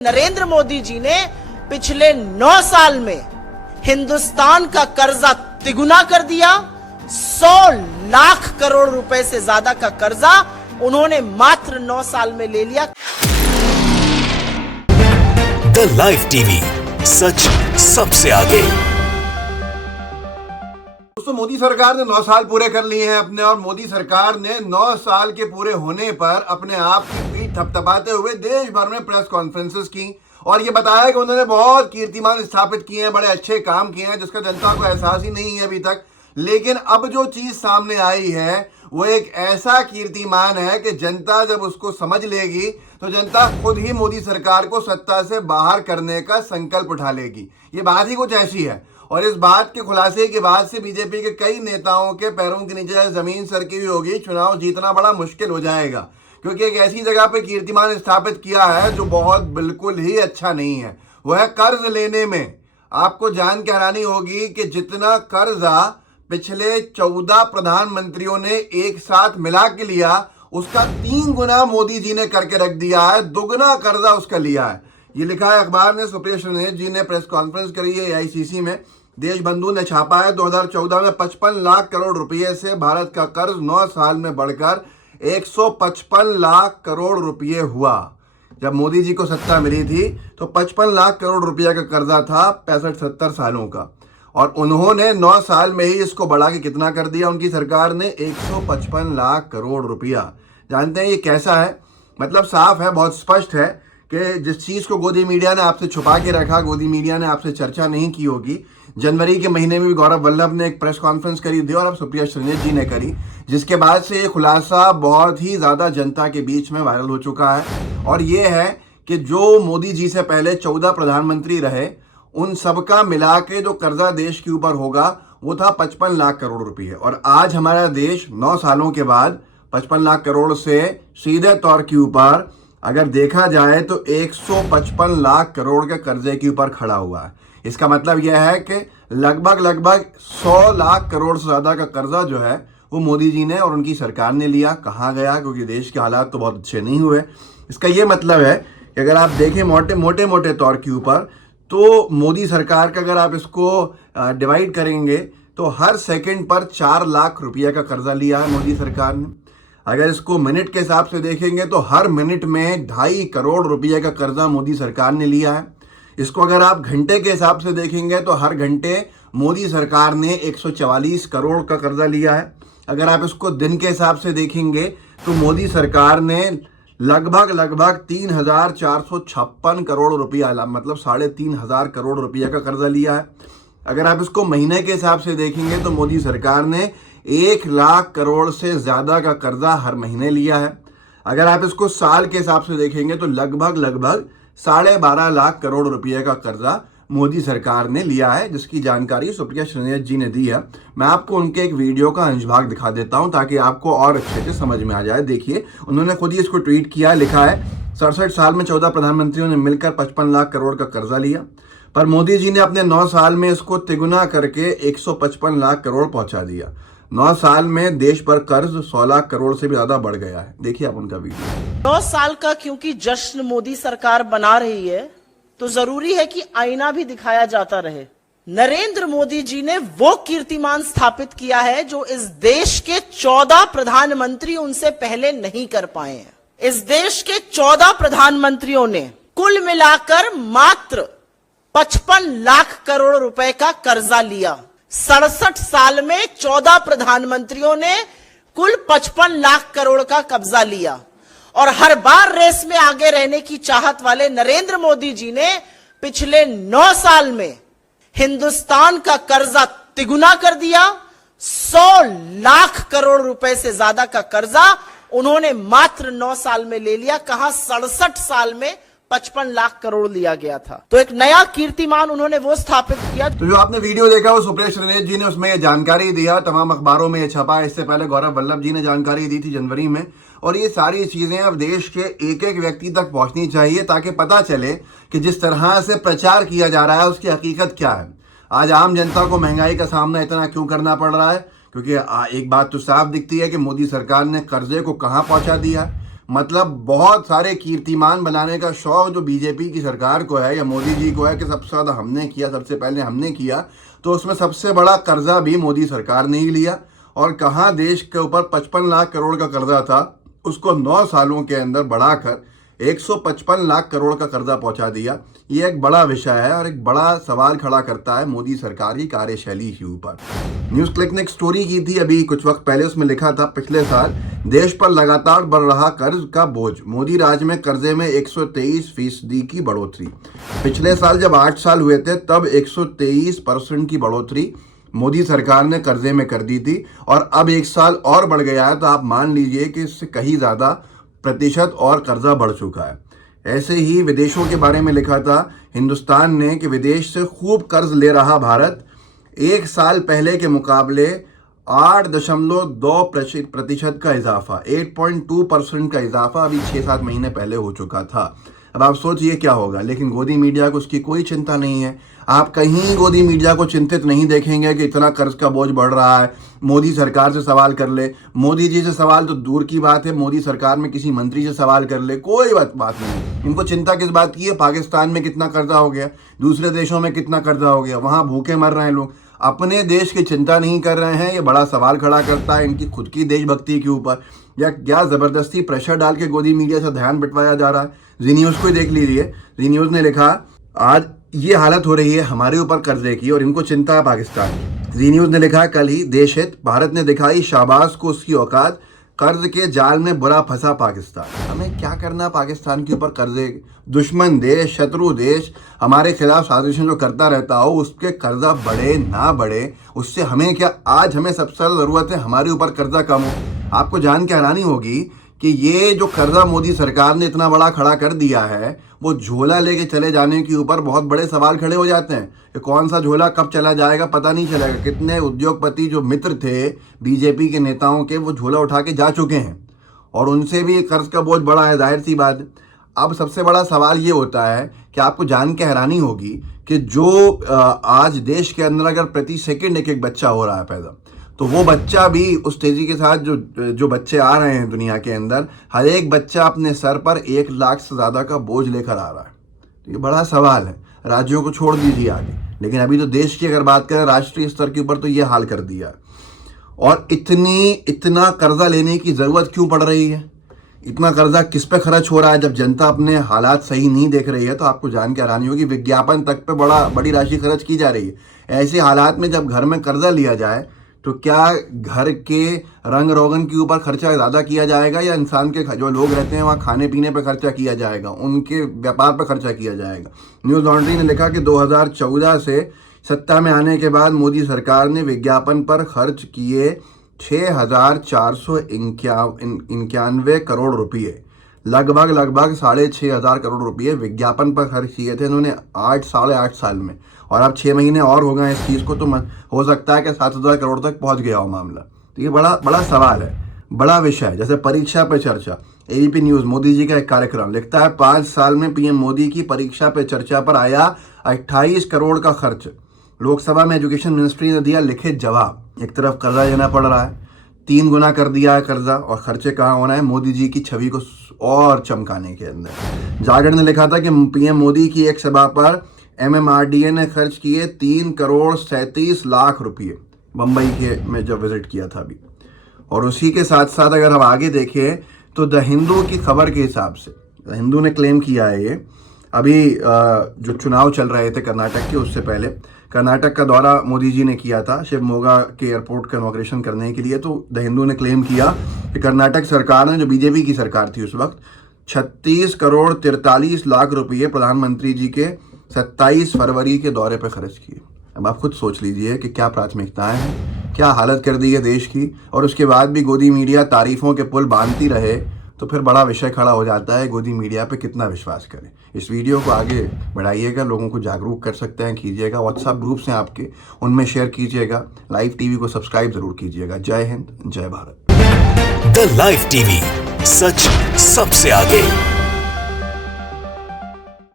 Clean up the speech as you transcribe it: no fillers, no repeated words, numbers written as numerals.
नरेंद्र मोदी जी ने पिछले 9 साल में हिंदुस्तान का कर्जा तिगुना कर दिया। 100 लाख करोड़ रुपए से ज्यादा का कर्जा उन्होंने मात्र 9 साल में ले लिया। द लाइव टीवी, सच सबसे आगे। दोस्तों, मोदी सरकार ने 9 साल पूरे कर लिए हैं अपने, और मोदी सरकार ने 9 साल के पूरे होने पर अपने आप की पीठ थपथपाते हुए देश भर में प्रेस कॉन्फ्रेंसेस की और ये बताया कि उन्होंने बहुत कीर्तिमान स्थापित किए हैं, बड़े अच्छे काम किए हैं जिसका जनता को एहसास ही नहीं है अभी तक। लेकिन अब जो चीज सामने आई है वो एक ऐसा कीर्तिमान है कि जनता जब उसको समझ लेगी तो जनता खुद ही मोदी सरकार को सत्ता से बाहर करने का संकल्प उठा लेगी। ये बात ही कुछ ऐसी है, और इस बात के खुलासे के बाद से बीजेपी के कई नेताओं के पैरों के नीचे जमीन सरकी हुई होगी। चुनाव जीतना बड़ा मुश्किल हो जाएगा, क्योंकि एक ऐसी जगह पे कीर्तिमान स्थापित किया है जो बहुत बिल्कुल ही अच्छा नहीं है। वह है कर्ज लेने में। आपको जान के हैरानी होगी कि जितना कर्जा पिछले 14 प्रधानमंत्रियों ने एक साथ मिला के लिया, उसका 3 गुना मोदी जी ने करके रख दिया है। दुगना कर्जा उसका लिया है। ये लिखा है अखबार ने। सुप्रिया श्रीनेश जी ने प्रेस कॉन्फ्रेंस करी है AICC में। देशबंधु ने छापा है 2014 में 55 लाख करोड़ रुपए से भारत का कर्ज 9 साल में बढ़कर 155 लाख करोड़ रुपए हुआ। जब मोदी जी को सत्ता मिली थी तो 55 लाख करोड़ रुपया का कर्जा था 65-70 सालों का, और उन्होंने 9 साल में ही इसको बढ़ा के कितना कर दिया उनकी सरकार ने? 155 लाख करोड़ रुपया। जानते हैं ये कैसा है? मतलब साफ है, बहुत स्पष्ट है कि जिस चीज़ को गोदी मीडिया ने आपसे छुपा के रखा, गोदी मीडिया ने आपसे चर्चा नहीं की होगी। जनवरी के महीने में भी गौरव वल्लभ ने एक प्रेस कॉन्फ्रेंस करी थी और अब सुप्रिया श्रीनेश जी ने करी, जिसके बाद से ये खुलासा बहुत ही ज़्यादा जनता के बीच में वायरल हो चुका है। और ये है कि जो मोदी जी से पहले 14 प्रधानमंत्री रहे, उन सबका मिला के जो कर्जा देश के ऊपर होगा वो था 55 लाख करोड़ रुपये। और आज हमारा देश 9 सालों के बाद 55 लाख करोड़ से सीधे तौर के ऊपर अगर देखा जाए तो 155 लाख करोड़ के कर्जे के ऊपर खड़ा हुआ है। इसका मतलब यह है कि लगभग 100 लाख करोड़ से ज़्यादा का कर्जा जो है वो मोदी जी ने और उनकी सरकार ने लिया। कहाँ गया? क्योंकि देश के हालात तो बहुत अच्छे नहीं हुए। इसका ये मतलब है कि अगर आप देखें मोटे तौर के ऊपर, तो मोदी सरकार का अगर आप इसको डिवाइड करेंगे तो हर सेकंड पर 4 लाख रुपया का कर्जा लिया है मोदी सरकार ने। अगर इसको मिनट के हिसाब से देखेंगे तो हर मिनट में 2.5 करोड़ रुपये का कर्जा मोदी सरकार ने लिया है। इसको अगर आप घंटे के हिसाब से देखेंगे तो हर घंटे मोदी सरकार ने 144 करोड़ का कर्जा लिया है। अगर आप इसको दिन के हिसाब से देखेंगे तो मोदी सरकार ने लगभग 3,456 करोड़ रुपया, मतलब 3,500 करोड़ रुपया का कर्जा लिया है। अगर आप इसको महीने के हिसाब से देखेंगे तो मोदी सरकार ने 1 लाख करोड़ से ज़्यादा का कर्जा हर महीने लिया है। अगर आप इसको साल के हिसाब से देखेंगे तो लगभग 12.5 लाख करोड़ रुपये का कर्जा मोदी सरकार ने लिया है, जिसकी जानकारी सुप्रिया श्रीनेश जी ने दी है। मैं आपको उनके एक वीडियो का अंश भाग दिखा देता हूं ताकि आपको और अच्छे से समझ में आ जाए। देखिए, उन्होंने खुद ही इसको ट्वीट किया। लिखा है 67 साल में 14 प्रधानमंत्रियों ने मिलकर 55 लाख करोड़ का कर्जा लिया, पर मोदी जी ने अपने 9 साल में इसको तिगुना करके 155 लाख करोड़ पहुंचा दिया। 9 साल में देश पर कर्ज 100 लाख करोड़ से भी ज्यादा बढ़ गया है। देखिए आप उनका वीडियो। 9 साल का क्योंकि जश्न मोदी सरकार बना रही है तो जरूरी है कि आईना भी दिखाया जाता रहे। नरेंद्र मोदी जी ने वो कीर्तिमान स्थापित किया है जो इस देश के 14 प्रधानमंत्री उनसे पहले नहीं कर पाए हैं। इस देश के 14 प्रधानमंत्रियों ने कुल मिलाकर मात्र 55 लाख करोड़ रुपए का कर्जा लिया। 67 साल में 14 प्रधानमंत्रियों ने कुल 55 लाख करोड़ का कब्जा लिया, और हर बार रेस में आगे रहने की चाहत वाले नरेंद्र मोदी जी ने पिछले 9 साल में हिंदुस्तान का कर्जा तिगुना कर दिया। 100 लाख करोड़ रुपए से ज्यादा का कर्जा उन्होंने मात्र 9 साल में ले लिया। कहां 67 साल में 55 लाख करोड़ लिया गया था। तो एक नया कीर्तिमान उन्होंने वो स्थापित किया। तो जो आपने वीडियो देखा वो सुप्रिया श्रीनेश जी ने उसमें ये जानकारी दिया, तमाम अखबारों में ये छपा है। इससे पहले गौरव वल्लभ जी ने जानकारी दी थी जनवरी में। और ये सारी चीजें अब देश के एक एक व्यक्ति तक पहुंचनी चाहिए ताकि पता चले कि जिस तरह से प्रचार किया जा रहा है उसकी हकीकत क्या है। आज आम जनता को महंगाई का सामना इतना क्यों करना पड़ रहा है? क्योंकि एक बात तो साफ दिखती है कि मोदी सरकार ने कर्जे को कहां पहुंचा दिया। मतलब बहुत सारे कीर्तिमान बनाने का शौक जो बीजेपी की सरकार को है या मोदी जी को है कि सबसे ज़्यादा हमने किया, सबसे पहले हमने किया, तो उसमें सबसे बड़ा कर्जा भी मोदी सरकार ने ही लिया। और कहाँ देश के ऊपर 55 लाख करोड़ का कर्जा था, उसको 9 सालों के अंदर बढ़ाकर 155 लाख करोड़ का कर्जा पहुंचा दिया। ये एक बड़ा विषय है और एक बड़ा सवाल खड़ा करता है मोदी सरकार की कार्यशैली के ऊपर। न्यूज़ क्लिक ने एक स्टोरी की थी अभी कुछ वक्त पहले, उसमें लिखा था पिछले साल देश पर लगातार बढ़ रहा कर्ज का बोझ, मोदी राज में कर्जे में 123% की बढ़ोतरी। पिछले साल जब 8 साल हुए थे तब 123% की बढ़ोतरी मोदी सरकार ने कर्जे में कर दी थी और अब 1 साल और बढ़ गया है, तो आप मान लीजिए कि इससे कहीं ज़्यादा प्रतिशत और कर्जा बढ़ चुका है। ऐसे ही विदेशों के बारे में लिखा था हिंदुस्तान ने कि विदेश से खूब कर्ज ले रहा भारत, 1 साल पहले के मुकाबले 8.2% का इजाफा, 8.2% का इजाफा अभी 6-7 महीने पहले हो चुका था। अब आप सोचिए क्या होगा, लेकिन गोदी मीडिया को उसकी कोई चिंता नहीं है। आप कहीं गोदी मीडिया को चिंतित नहीं देखेंगे कि इतना कर्ज का बोझ बढ़ रहा है। मोदी सरकार से सवाल कर ले, मोदी जी से सवाल तो दूर की बात है, मोदी सरकार में किसी मंत्री से सवाल कर ले, कोई बात नहीं। इनको चिंता किस बात की है? पाकिस्तान में कितना कर्जा हो गया, दूसरे देशों में कितना कर्जा हो गया, वहाँ भूखे मर रहे हैं लोग, अपने देश की चिंता नहीं कर रहे हैं। ये बड़ा सवाल खड़ा करता है इनकी खुद की देशभक्ति के ऊपर, या क्या ज़बरदस्ती प्रेशर डाल के गोदी मीडिया से ध्यान बंटवाया जा रहा है। जी न्यूज़ को ही देख लीजिए, जी न्यूज़ ने लिखा आज ये हालत हो रही है हमारे ऊपर कर्जे की और इनको चिंता है पाकिस्तान की। जी न्यूज़ ने लिखा कल ही देश हित, भारत ने दिखाई शाहबाज को उसकी औकात, कर्ज के जाल में बुरा फंसा पाकिस्तान। हमें क्या करना पाकिस्तान के ऊपर कर्जे? दुश्मन देश, शत्रु देश हमारे खिलाफ साजिशें जो करता रहता हो, उसके कर्जा बढ़े ना बढ़े उससे हमें क्या? आज हमें सबसे ज़्यादा ज़रूरत है हमारे ऊपर कर्जा कम हो। आपको जान के हैरानी होगी कि ये जो कर्जा मोदी सरकार ने इतना बड़ा खड़ा कर दिया है, वो झोला लेके चले जाने के ऊपर बहुत बड़े सवाल खड़े हो जाते हैं कि कौन सा झोला कब चला जाएगा पता नहीं चलेगा। कितने उद्योगपति जो मित्र थे बीजेपी के नेताओं के, वो झोला उठा के जा चुके हैं और उनसे भी कर्ज का बोझ बढ़ा है, जाहिर सी बात। अब सबसे बड़ा सवाल ये होता है कि आपको जान के हैरानी होगी कि जो आज देश के अंदर अगर प्रति सेकंड एक बच्चा हो रहा है पैदा, तो वो बच्चा भी उस तेजी के साथ जो बच्चे आ रहे हैं दुनिया के अंदर, हर एक बच्चा अपने सर पर 1 लाख से ज़्यादा का बोझ लेकर आ रहा है। तो ये बड़ा सवाल है, राज्यों को छोड़ दीजिए आगे, लेकिन अभी तो देश की अगर बात करें राष्ट्रीय स्तर के ऊपर तो ये हाल कर दिया। और इतना कर्जा लेने की ज़रूरत क्यों पड़ रही है? इतना कर्जा किस पे खर्च हो रहा है जब जनता अपने हालात सही नहीं देख रही है? तो आपको जान के हैरानी होगी विज्ञापन तक पे बड़ी राशि खर्च की जा रही है। ऐसे हालात में जब घर में कर्जा लिया जाए तो क्या घर के रंग रोगन के ऊपर खर्चा ज़्यादा किया जाएगा या इंसान के जो लोग रहते हैं वहाँ खाने पीने पर खर्चा किया जाएगा, उनके व्यापार पर खर्चा किया जाएगा? न्यूज़ लॉन्ड्री ने लिखा कि 2014 से सत्ता में आने के बाद मोदी सरकार ने विज्ञापन पर खर्च किए 6,491 करोड़ रुपये, लगभग 6,500 करोड़ रुपये विज्ञापन पर खर्च किए थे इन्होंने 8 साल में। और अब 6 महीने और हो गए इस चीज़ को, तो हो सकता है कि 7,000 करोड़ तक पहुंच गया हो मामला। तो ये बड़ा सवाल है, बड़ा विषय है। जैसे परीक्षा पे चर्चा, एबीपी न्यूज़ मोदी जी का एक कार्यक्रम लिखता है 5 साल में पीएम मोदी की परीक्षा पे चर्चा पर आया 28 करोड़ का खर्च। लोकसभा में एजुकेशन मिनिस्ट्री ने दिया लिखित जवाब। एक तरफ कर्जा लेना पड़ रहा है, 3 गुना कर दिया है कर्जा, और खर्चे कहाँ होना है? मोदी जी की छवि को और चमकाने के अंदर। जागरण ने लिखा था कि पीएम मोदी की एक सभा पर MMRDA ने खर्च किए 3,37,00,000 रुपये, बम्बई के में जब विजिट किया था अभी। और उसी के साथ साथ अगर हम आगे देखें तो द हिंदू की खबर के हिसाब से, द हिंदू ने क्लेम किया है ये अभी जो चुनाव चल रहे थे कर्नाटक के, उससे पहले कर्नाटक का दौरा मोदी जी ने किया था शिवमोगा के एयरपोर्ट का इनॉग्रेशन करने के लिए। तो द हिंदू ने क्लेम किया कि कर्नाटक सरकार ने, जो बीजेपी की सरकार थी उस वक्त, 36,43,00,000 रुपये प्रधानमंत्री जी के 27 फरवरी के दौरे पर खर्च किए। अब आप खुद सोच लीजिए कि क्या प्राथमिकताएं हैं, क्या हालत कर दी है देश की। और उसके बाद भी गोदी मीडिया तारीफों के पुल बांधती रहे तो फिर बड़ा विषय खड़ा हो जाता है गोदी मीडिया पे कितना विश्वास करें। इस वीडियो को आगे बढ़ाइएगा, लोगों को जागरूक कर सकते हैं, कीजिएगा। व्हाट्सएप ग्रुप्स हैं आपके, उनमें शेयर कीजिएगा। लाइव टीवी को सब्सक्राइब जरूर कीजिएगा। जय हिंद, जय भारत। द लाइव टीवी, सच सबसे आगे।